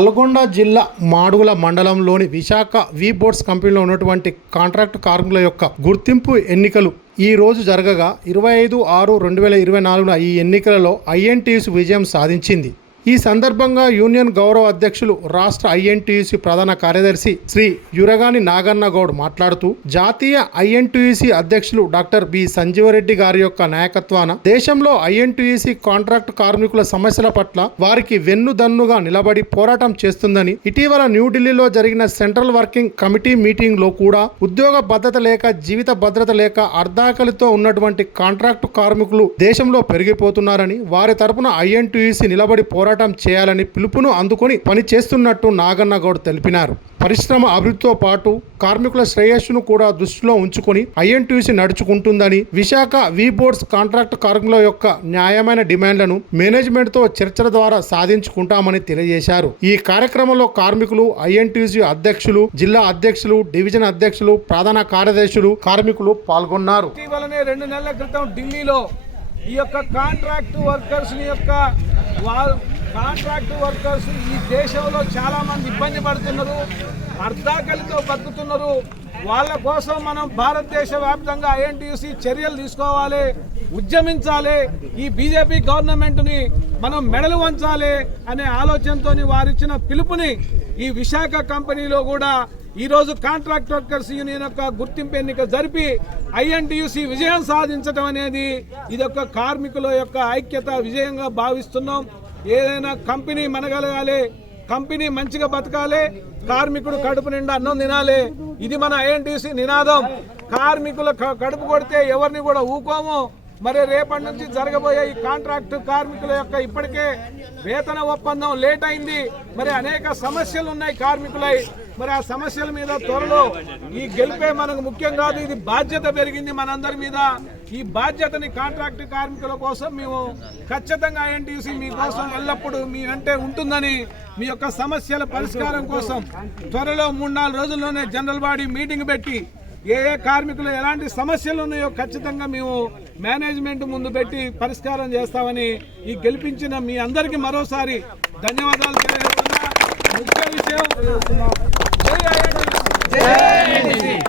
నల్గొండ జిల్లా మాడుగుల మండలంలోని Visakha V boards కంపెనీలో ఉన్నటువంటి కాంట్రాక్ట్ కార్మికుల యొక్క గుర్తింపు ఎన్నికలు ఈ రోజు జరగగా ఇరవై ఐదు ఆరు రెండు వేల ఇరవై నాలుగున ఈ ఎన్నికలలో ఐఎన్టీఎస్ విజయం సాధించింది. ఈ సందర్భంగా యూనియన్ గౌరవ అధ్యక్షులు రాష్ట్ర ఐఎన్టీయూసీ ప్రధాన కార్యదర్శి శ్రీ యురగాని నాగన్నగౌడ్ మాట్లాడుతూ జాతీయ ఐఎన్టీయూసీ అధ్యక్షులు డాక్టర్ బి. సంజీవరెడ్డి గారి యొక్క నాయకత్వాన దేశంలో ఐఎన్టీయూసీ కాంట్రాక్ట్ కార్మికుల సమస్యల పట్ల వారికి వెన్నుదన్నుగా నిలబడి పోరాటం చేస్తుందని ఇటీవల న్యూఢిల్లీలో జరిగిన సెంట్రల్ వర్కింగ్ కమిటీ మీటింగ్లో కూడా ఉద్యోగ భద్రత లేక జీవిత భద్రత లేక అర్ధాకలితో ఉన్నటువంటి కాంట్రాక్టు కార్మికులు దేశంలో పెరిగిపోతున్నారని వారి తరపున ఐఎన్టీయూసీ నిలబడి పోరాటం చేయాలని పిలుపును అందుకొని పని చేస్తున్నట్టు తెలిపినారు. పరిశ్రమ అభివృద్ధితో పాటు కార్మికుల శ్రేయస్సును కూడా దృష్టిలో ఉంచుకొని ఐఎన్టీయూసీ నడుచుకుంటుందని విశాఖ వి బోర్డ్స్ కాంట్రాక్ట్ కార్మికుల యొక్క న్యాయమైన డిమాండ్లను మేనేజ్మెంట్తో చర్చల ద్వారా సాధించుకుంటామని తెలియజేశారు. ఈ కార్యక్రమంలో కార్మికులు ఐఎన్టీయూసీ అధ్యక్షులు జిల్లా అధ్యక్షులు డివిజన్ అధ్యక్షులు ప్రధాన కార్యదర్శులు కార్మికులు పాల్గొన్నారు. రెండు నెలల క్రితం ఢిల్లీలో ఈ యొక్క కాంట్రాక్ట్ వర్కర్స్ యొక్క కాంట్రాక్ట్ వర్కర్స్ ఈ దేశంలో చాలా మంది ఇబ్బంది పడుతున్నారు అర్ధాకలితో బతుకుతున్నారు. వాళ్ళ కోసం మనం భారతదేశ వ్యాప్తంగా ఐఎన్టీయూసీ చర్యలు తీసుకోవాలి ఉద్యమించాలి ఈ బీజేపీ గవర్నమెంట్ని మనం మెడలు వంచాలి అనే ఆలోచనతో వారిచ్చిన పిలుపుని ఈ విశాఖ కంపెనీలో కూడా ఈరోజు కాంట్రాక్ట్ వర్కర్స్ యూనియన్ యొక్క గుర్తింపు ఎన్నిక జరిపి ఐఎన్టీయూసీ విజయం సాధించడం అనేది ఇది ఒక కార్మికుల యొక్క ఐక్యత విజయంగా భావిస్తున్నాం. ఏదైనా కంపెనీ మనగలగాలి కంపెనీ మంచిగా బతకాలి కార్మికుడు కడుపు నిండా అన్నం తినాలి. ఇది మన ఐఎన్టీసీ నినాదం. కార్మికుల క- కడుపు కొడితే ఎవరిని కూడా ఊకోము. మరి రేపటి నుంచి జరగబోయే ఈ కాంట్రాక్ట్ కార్మికుల యొక్క ఇప్పటికే వేతన ఒప్పందం లేట్ అయింది. మరి అనేక సమస్యలు ఉన్నాయి కార్మికులై. మరి ఆ సమస్యల మీద త్వరలో ఈ గెలిపే మనకు ముఖ్యం కాదు. ఇది బాధ్యత పెరిగింది మనందరి మీద. ఈ బాధ్యతని కాంట్రాక్ట్ కార్మికుల కోసం మేము ఖచ్చితంగా ఎన్టీసీ మీకోసం ఎల్లప్పుడూ మీ వెంటే ఉంటుందని మీ యొక్క సమస్యల పరిష్కారం కోసం త్వరలో మూడు నాలుగు రోజుల్లోనే జనరల్ బాడీ మీటింగ్ పెట్టి ఏ ఏ కార్మికులు ఎలాంటి సమస్యలు ఉన్నాయో ఖచ్చితంగా మేము మేనేజ్మెంట్ ముందు పెట్టి పరిష్కారం చేస్తామని ఈ గెలిపించిన మీ అందరికీ మరోసారి ధన్యవాదాలు తెలియజేస్తున్నా. ముఖ్య విషయం